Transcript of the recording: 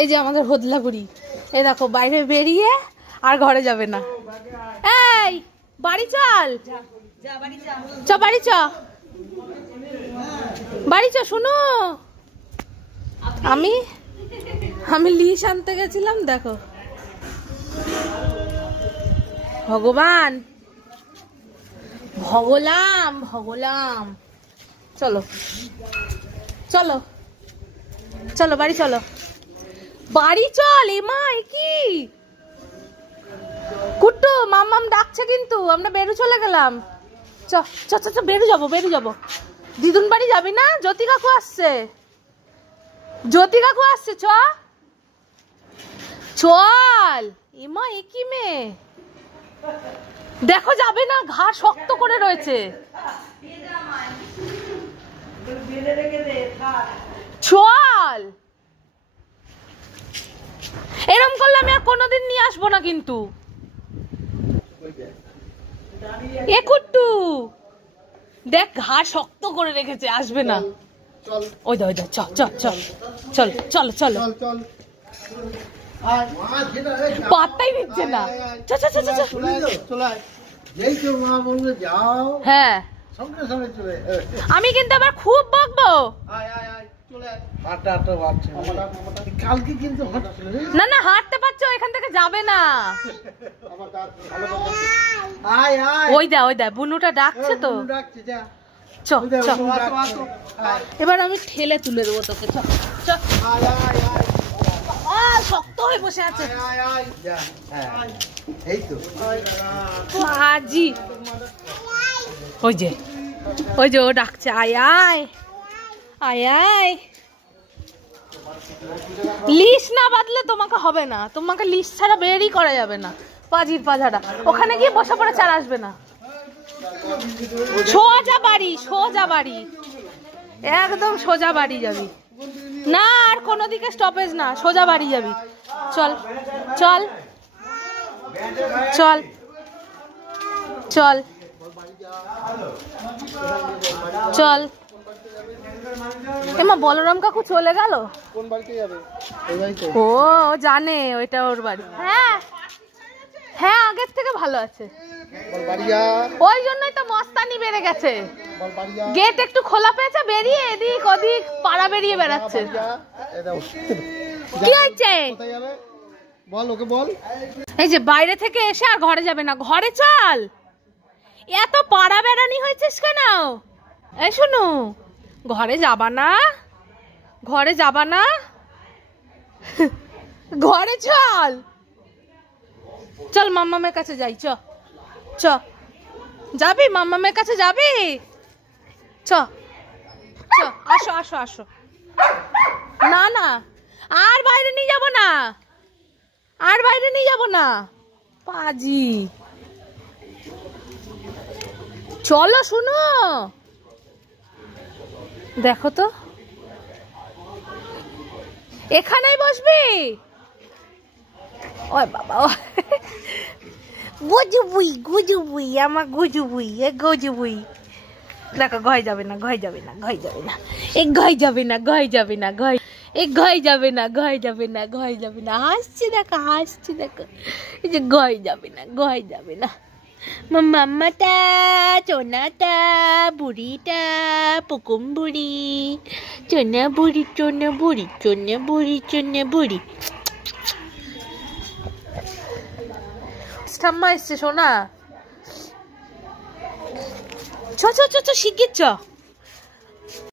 এই যে আমাদের হোদলা বুড়ি, এই দেখো বাইরে বেরিয়ে আর ঘরে যাবে না। এই বাড়ি চল, চ বাড়ি চ, বাড়ি চ। শুনো, আমি লিশ আনতে গেছিলাম, দেখো ভগবান ভগলাম ভগলাম। চলো চলো চলো বাড়ি চলো, বাড়ি চল। এমা কি কুট্টু, মাম্মাম ডাকছে কিন্তু, আমরা বেরু চলে গেলাম। চ চ চ বেরু যাবো, বেরু যাবো। দিদুন বাড়ি যাবি না? জ্যোতি কাকু আসছে, জ্যোতি কাকু আসছে, চ চল। এমা কি মেয়ে, দেখো যাবে না, ঘাড় শক্ত করে রয়েছে। চল, এরম করলে আমি আর কোনোদিন নিয়ে আসবো না কিন্তু। এ কুট্টু দেখ, ঘাড় শক্ত করে রেখেছে, আসবে না। ওই দা ওই দা, চল চল চল চল চল চল। পাত্তাই দিচ্ছে না। হ্যাঁ আমি কিন্তু আবার খুব বকবো। না না হাঁটতে পারছো, এখান থেকে যাবে না। ওই দা ওই দা, বুনুটা ডাকছে তো। এবার আমি ঠেলে তুলে দেবো তোকে। শক্ত হয়ে বসে আছে। ওই যে ওই যে ও ডাকছে, আয় আয় আয় আয়। লিস্ট না বাদলে তোমাকে হবে না, তোমাকে লিস্ট ছাড়া বেরই করা যাবে না। পাজির পাঝাটা ওখানে গিয়ে বসে পড়ে চার আসবে না। সোজা বাড়ি, সোজা বাড়ি, একদম সোজা বাড়ি যাবি না, আর কোনো দিকে স্টপেজ না, সোজা বাড়ি যাবি। চল চল চল চল চল। এমা বলরাম কাকু চলে গেল। ও জানে ওইটা ওর বাড়ি। হ্যাঁ হ্যাঁ আগের থেকে ভালো আছে, ওই জন্যই তো মস্তানি বেড়ে গেছে। গেট একটু খোলা পেয়েছে, বেরিয়ে এদিক ওদিক পাড়া বেরিয়ে বেড়াচ্ছে। কি হয়েছে বল, ওকে বল। এই যে বাইরে থেকে এসে আর ঘরে যাবে না, ঘরে চল। এত পাড়া বেড়ানি হয়েছিস কেন? এই শুনু, ঘরে যাবা না, ঘরে যাবা না, ঘরে চল। চল মাম্মামের কাছে যাই, চ চ। যাবি মাম্মামের কাছে যাবি? চ চ, আসো আসো আসো। না না আর বাইরে নিয়ে যাব না, আর বাইরে নিয়ে যাব না, পাজি। চলো শুনো, দেখো তো এখানেই বসবি। ওই বাবা, গুজুবুই গুজুবুই, আমার গুজুবুই, এ গুজুবুই। দেখো ঘয় যাবে না, ঘয় যাবে না, ঘয় যাবে না, এ ঘয় যাবে না, ঘয় যাবে না, ঘয়, এ ঘয় যাবে না, ঘয় যাবে না, ঘয় যাবে না। হাসছি দেখো, হাসছি দেখো, এই যে ঘয় যাবে না, ঘয় যাবে না। মাম্মাটা, চোনাটা, বুড়িটা, পুকুম বুড়ি, চোনা বুড়ি, চোনা বুড়ি, চোনা বুড়ি, চোনা বুড়ি। ঠাম্মা এসছে সোনা, চ চ চ, শিগগির চ।